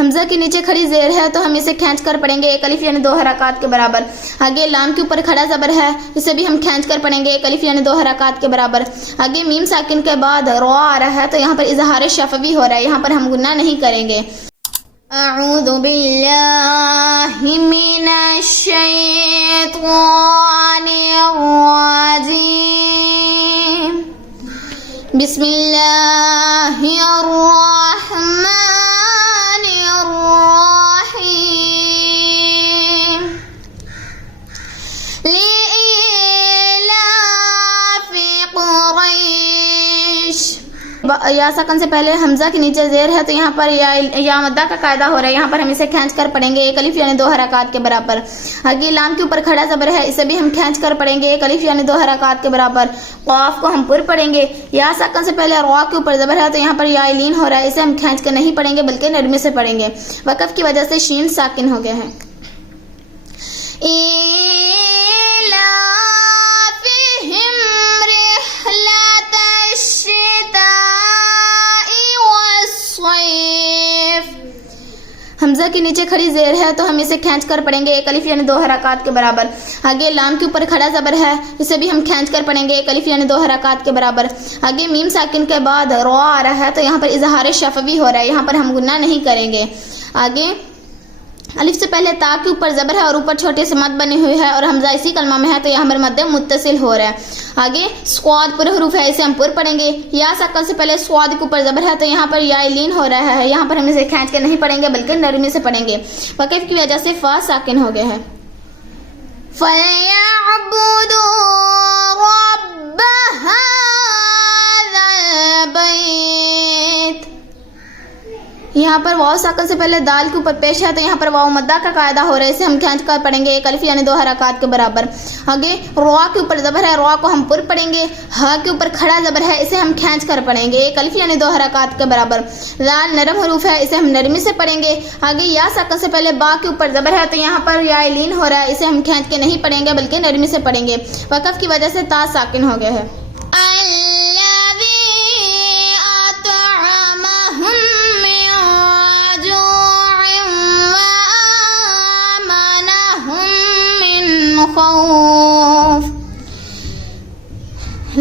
حمزہ کے نیچے کھڑی زیر ہے تو ہم اسے کھینچ کر پڑھیں گے ایک الف یعنی 2 حرکات کے برابر. آگے لام کے اوپر کھڑا زبر ہے، اسے بھی ہم کھینچ کر پڑھیں گے ایک الف یعنی 2 حرکات کے برابر. آگے میم ساکن کے بعد را آ رہا ہے تو یہاں پر اظہار شفوی ہو رہا ہے، یہاں پر ہم گناہ نہیں کریں گے. اعوذ باللہ من الشیطان الرجیم. بسم اللہ الرحمن الرحیم. لإیلاف قریش. یا سکن سے پہلے حمزہ کے نیچے زیر ہے تو یہاں پر یا مدہ کا قاعدہ ہو رہا ہے، یہاں پر ہم اسے کھینچ کر پڑھیں گے ایک الف یعنی 2 حرکات کے برابر. آگے لام کے اوپر کھڑا زبر ہے، اسے بھی ہم کھینچ کر پڑھیں گے ایک الف یعنی 2 حرکات کے برابر. قاف کو ہم پر پڑھیں گے. یا سکن سے پہلے را کے اوپر زبر ہے تو یہاں پر یا لین ہو رہا ہے، اسے ہم کھینچ کر نہیں پڑھیں گے بلکہ نرمی سے پڑھیں گے. وقف کی وجہ سے شین ساکن ہو گیا ہے. حمزہ کے نیچے کھڑی زیر ہے تو ہم اسے کھینچ کر پڑھیں گے ایک الف یعنی 2 حرکات کے برابر. آگے لام کے اوپر کھڑا زبر ہے، اسے بھی ہم کھینچ کر پڑھیں گے ایک الف یعنی 2 حرکات کے برابر. آگے میم ساکن کے بعد را آ رہا ہے تو یہاں پر اظہار شفوی ہو رہا ہے، یہاں پر ہم گناہ نہیں کریں گے. آگے الف سے پہلے تا کے اوپر زبر ہے اور اوپر چھوٹے سے مد بنی ہوئی ہے اور حمزہ اسی کلمہ میں ہے تو یہاں پر مد متصل ہو رہا ہے. آگے سواد پر حروف ہے، اسے ہم پر پڑھیں گے. یا سکن سے پہلے سواد کے اوپر زبر ہے تو یہاں پر یا لین ہو رہا ہے، یہاں پر ہم اسے کھینچ کے نہیں پڑھیں گے بلکہ نرمی سے پڑھیں گے. وقف کی وجہ سے فا ساکن ہو گیا ہے. فَلْيَعْبُدُوا رَبَّ هَذَا الْبَيْتِ. یہاں پر واو ساکن سے پہلے دال کے اوپر پیش ہے تو یہاں پر واو مدہ کا قاعدہ ہو رہا ہے، اسے ہم کھینچ کر پڑھیں گے ایک الف یعنی 2 حرکات کے برابر. آگے را کے اوپر زبر ہے، را کو ہم پر پڑھیں گے. ہا کے اوپر کھڑا زبر ہے، اسے ہم کھینچ کر پڑھیں گے ایک الف یعنی 2 حرکات کے برابر. لال نرم حروف ہے، اسے ہم نرمی سے پڑھیں گے. آگے یا ساکن سے پہلے با کے اوپر زبر ہے تو یہاں پر یا لین ہو رہا ہے، اسے ہم کھینچ کے نہیں پڑھیں گے بلکہ نرمی سے پڑھیں گے. وقف کی وجہ سے تا ساکن ہو گیا ہے.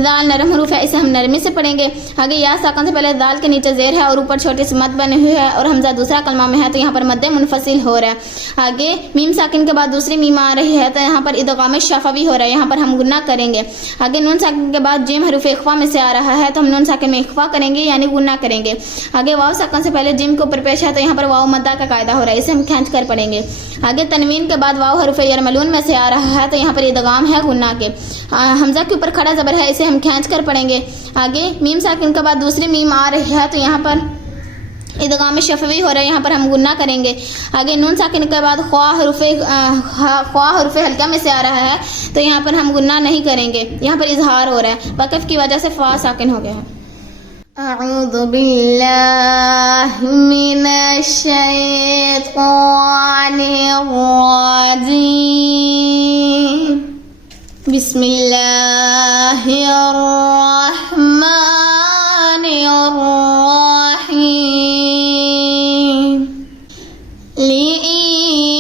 دال نرم حروف ہے، اسے ہم نرمی سے پڑھیں گے. آگے یا ساکن سے پہلے دال کے نیچے زیر ہے اور اوپر چھوٹی سی مد بنی ہوئی ہے اور حمزہ دوسرا کلمہ میں ہے تو یہاں پر مد منفصل ہو رہا ہے. آگے میم ساکن کے بعد دوسری میم آ رہی ہے تو یہاں پر ادغام شفوی ہو رہا ہے، یہاں پر ہم گناہ کریں گے. آگے نون ساکن کے بعد جیم حروف اخفا میں سے آ رہا ہے تو ہم نون ساکن میں اخفا کریں گے یعنی گناہ کریں گے. آگے واو ساکن سے پہلے جیم کے اوپر پیش ہے تو یہاں پر واو مدہ کا قاعدہ ہو رہا ہے، اسے ہم کھینچ کر پڑھیں گے. آگے تنوین کے بعد واو حرف یرملون میں سے آ رہا ہے تو یہاں پر ادغام ہے گناہ کے. حمزہ کے اوپر کھڑا زبر ہے، اسے ہم کھینچ کر پڑھیں گے. آگے میم ساکن کے بعد دوسری میم آ رہی ہے تو یہاں پر ادغام شفوی ہو رہا ہے، یہاں پر ہم گناہ کریں گے. آگے نون ساکن کے بعد خوا حرف ہلکہ میں سے آ رہا ہے تو یہاں پر ہم گناہ نہیں کریں گے، یہاں پر اظہار ہو رہا ہے. وقف کی وجہ سے فا ساکن ہو گیا ہے. اعوذ باللہ من الشیطان الرجیم. بسم اللہ الرحمن الرحیم. لإیلاف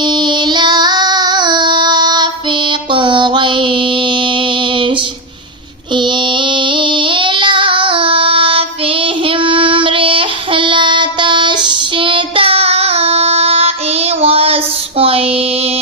قریش ایلافہم رحلة الشتاء والصیف.